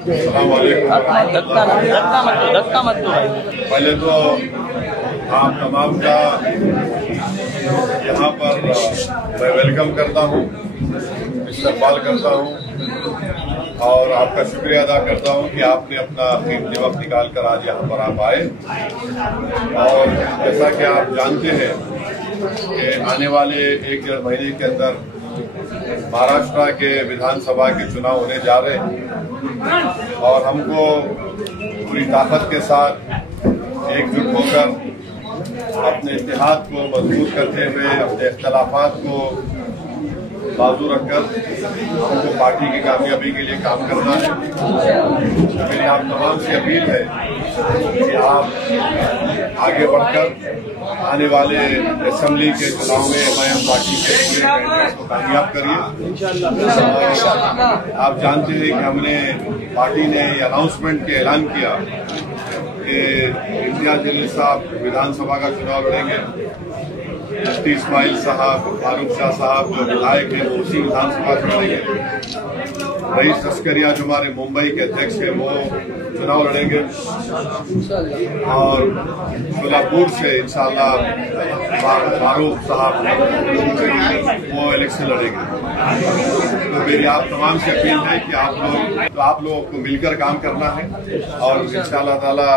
धक्का मत दो। पहले तो आप तमाम का यहाँ पर मैं वेलकम करता हूँ, इस्तकबाल करता हूँ और आपका शुक्रिया अदा करता हूँ कि आपने अपना कीमती वक्त निकाल कर आज यहाँ पर आप आए। और जैसा कि आप जानते हैं कि आने वाले 1-1.5 महीने के अंदर महाराष्ट्र के विधानसभा के चुनाव होने जा रहे हैं और हमको पूरी ताकत के साथ एकजुट होकर अपने इत्तेहाद को मजबूत करते हुए अपने इख्तलाफात को बाजू रखकर हमको पार्टी की कामयाबी के लिए काम करना है। मेरी आप तमाम से अपील है कि आप आगे बढ़कर आने वाले असेंबली के चुनाव में एमआईएम पार्टी के पूरे कैंडिडेट को कामयाब करिए। आप जानते हैं कि हमने पार्टी ने अनाउंसमेंट के ऐलान किया कि इम्तियाज जलील साहब विधानसभा का चुनाव लड़ेंगे, मुफ्ती इस्माइल साहब, फारूक शाह साहब जो विधायक हैं वो उसी विधानसभा से लड़ेंगे। रईस लश्करिया जो हमारे मुंबई के अध्यक्ष हैं वो चुनाव लड़ेंगे और सोलापुर से इंशाअल्लाह फारूक साहब वो इलेक्शन लड़ेंगे। तो मेरी आप तमाम से अपील है कि आप लोगों को मिलकर काम करना है और इंशाअल्लाह ताला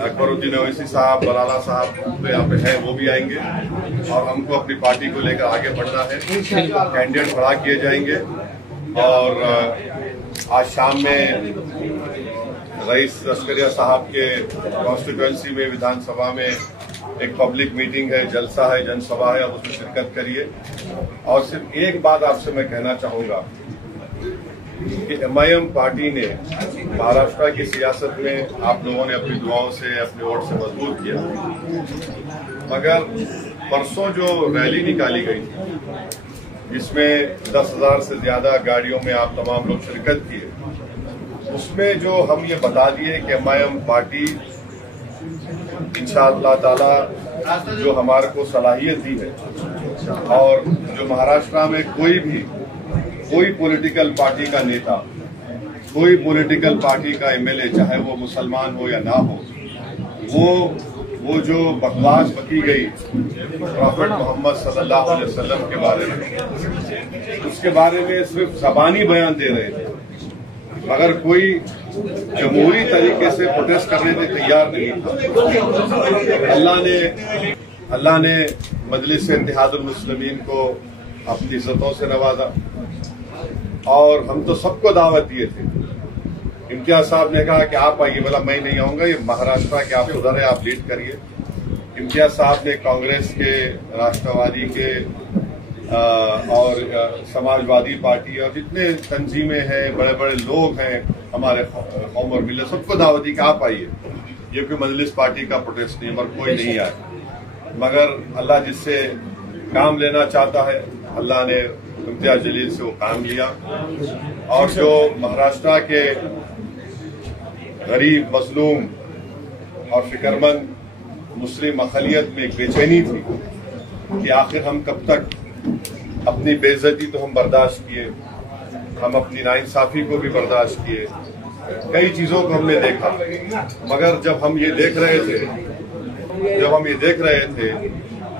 अकबरुद्दीन ओवैसी साहब, बराला साहब तो यहाँ पे है, वो भी आएंगे और हमको अपनी पार्टी को लेकर आगे बढ़ना है। कैंडिडेट खड़ा किए जाएंगे और आज शाम में रईस लश्करिया साहब के कॉन्स्टिट्यूएंसी में विधानसभा में एक पब्लिक मीटिंग है, जलसा है, जनसभा है, अब उसमें शिरकत करिए। और सिर्फ एक बात आपसे मैं कहना चाहूंगा कि एमआईएम पार्टी ने महाराष्ट्र की सियासत में आप लोगों ने अपनी दुआओं से, अपने वोट से मजबूत किया, मगर परसों जो रैली निकाली गई थी जिसमें 10,000 से ज्यादा गाड़ियों में आप तमाम लोग शिरकत किए, उसमें जो हम ये बता दिए कि एमआईएम पार्टी इंशाअल्लाह ताला जो हमारे को सलाहियत दी है और जो महाराष्ट्र में कोई पॉलिटिकल पार्टी का नेता, कोई पॉलिटिकल पार्टी का एमएलए, चाहे वो मुसलमान हो या ना हो, वो जो बकवास बकी गई प्रॉफेट मोहम्मद सल्लल्लाहु अलैहि वसल्लम के बारे में, उसके बारे में सिर्फ ज़बानी बयान दे रहे थे मगर कोई जमहूरी तरीके से प्रोटेस्ट करने में तैयार नहीं था। अल्लाह ने मजलिस इत्तेहादुल मुस्लिमीन को अपनी इज्जतों से नवाजा और हम तो सबको दावत दिए थे। इम्तियाज साहब ने कहा कि आप आइए, बोला मैं नहीं आऊंगा, ये महाराष्ट्र के आप उधर है, आप लीड करिए। इम्तियाज साहब ने कांग्रेस के, राष्ट्रवादी के और समाजवादी पार्टी और जितने तंजीमें हैं, बड़े बड़े लोग हैं हमारे कौम और मिल्लत, सबको दावत दी कि आप आइए। ये कोई मजलिस पार्टी का प्रोटेस्ट नहीं, मगर कोई नहीं आया। मगर अल्लाह जिससे काम लेना चाहता है, अल्लाह ने इम्तियाज जलील से वो काम लिया और जो महाराष्ट्र के गरीब, मजलूम और फिक्रमंद मुस्लिम अक़लियत में एक बेचैनी थी कि आखिर हम कब तक अपनी बेइज्जती तो हम बर्दाश्त किए, हम अपनी नाइंसाफी को भी बर्दाश्त किए, कई चीजों को हमने देखा, मगर जब हम ये देख रहे थे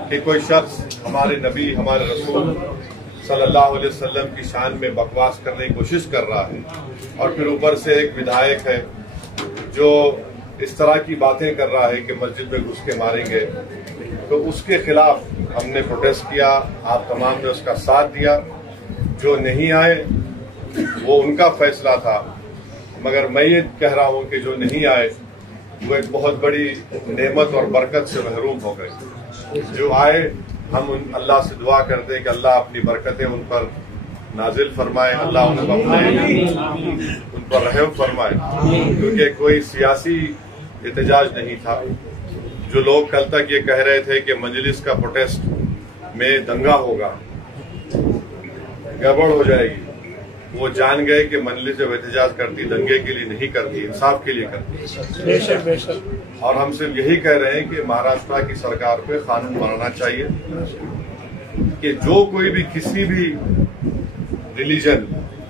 कि कोई शख्स हमारे नबी, हमारे रसूल सल्लल्लाहु अलैहि वसल्लम की शान में बकवास करने की कोशिश कर रहा है और फिर ऊपर से एक विधायक है जो इस तरह की बातें कर रहा है कि मस्जिद में घुस के मारेंगे, तो उसके खिलाफ हमने प्रोटेस्ट किया। आप तमाम ने उसका साथ दिया। जो नहीं आए वो उनका फैसला था, मगर मैं ये कह रहा हूं कि जो नहीं आए वो एक बहुत बड़ी नेमत और बरकत से महरूम हो गए। जो आए हम अल्लाह से दुआ करते हैं कि अल्लाह अपनी बरकतें उन पर नाजिल फरमाए, अल्लाह उन पर रहम फरमाए, क्योंकि कोई सियासी एहतजाज नहीं था। जो लोग कल तक ये कह रहे थे कि मजलिस का प्रोटेस्ट में दंगा होगा, गड़बड़ हो जाएगी, वो जान गए कि मजलिस जब एहतजाज करती दंगे के लिए नहीं करती, इंसाफ के लिए करती। बेशक। और हम सिर्फ यही कह रहे हैं कि महाराष्ट्र की सरकार पे कानून बनाना चाहिए कि जो कोई भी किसी भी रिलीजन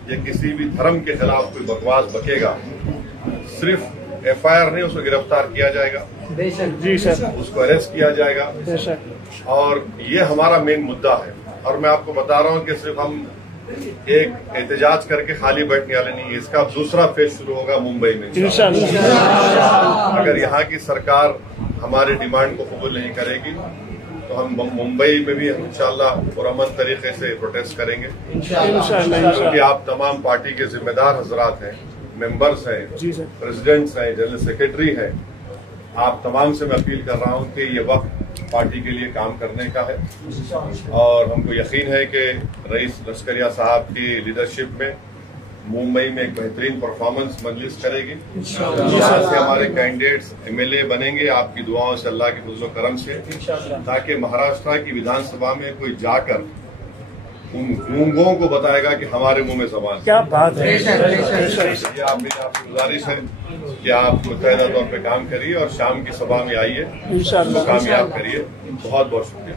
या किसी भी धर्म के खिलाफ कोई बकवास बकेगा, सिर्फ FIR नहीं, उसको गिरफ्तार किया जाएगा, जी सर, उसको अरेस्ट किया जाएगा। बेशक। और ये हमारा मेन मुद्दा है। और मैं आपको बता रहा हूँ कि सिर्फ हम एक एहतजाज करके खाली बैठने वाले नहीं है, इसका दूसरा फेज शुरू होगा मुंबई में। अगर यहाँ की सरकार हमारे डिमांड को कबूल नहीं करेगी तो हम मुंबई में भी इंशाल्लाह पुरअमन तरीके से प्रोटेस्ट करेंगे, क्योंकि आप तमाम पार्टी के जिम्मेदार हजरात हैं, मेंबर्स हैं, प्रेसिडेंट्स हैं, जनरल सेक्रेटरी हैं। आप तमाम से मैं अपील कर रहा हूं कि ये वक्त पार्टी के लिए काम करने का है और हमको यकीन है कि रईस लश्करिया साहब की लीडरशिप में मुंबई में एक बेहतरीन परफॉर्मेंस मजलिस करेगी। यहाँ से हमारे कैंडिडेट्स MLA बनेंगे आपकी दुआओं से, अल्लाह के फजल करम से, ताकि महाराष्ट्र की विधानसभा में कोई जाकर उन गूंगों को बताएगा कि हमारे मुंह में जबान। क्या बात है। ये आप मेरी आपसे गुजारिश है कि आप मुतहदा तौर पे काम करिए और शाम की सभा में आइए, कामयाब करिए। बहुत बहुत शुक्रिया।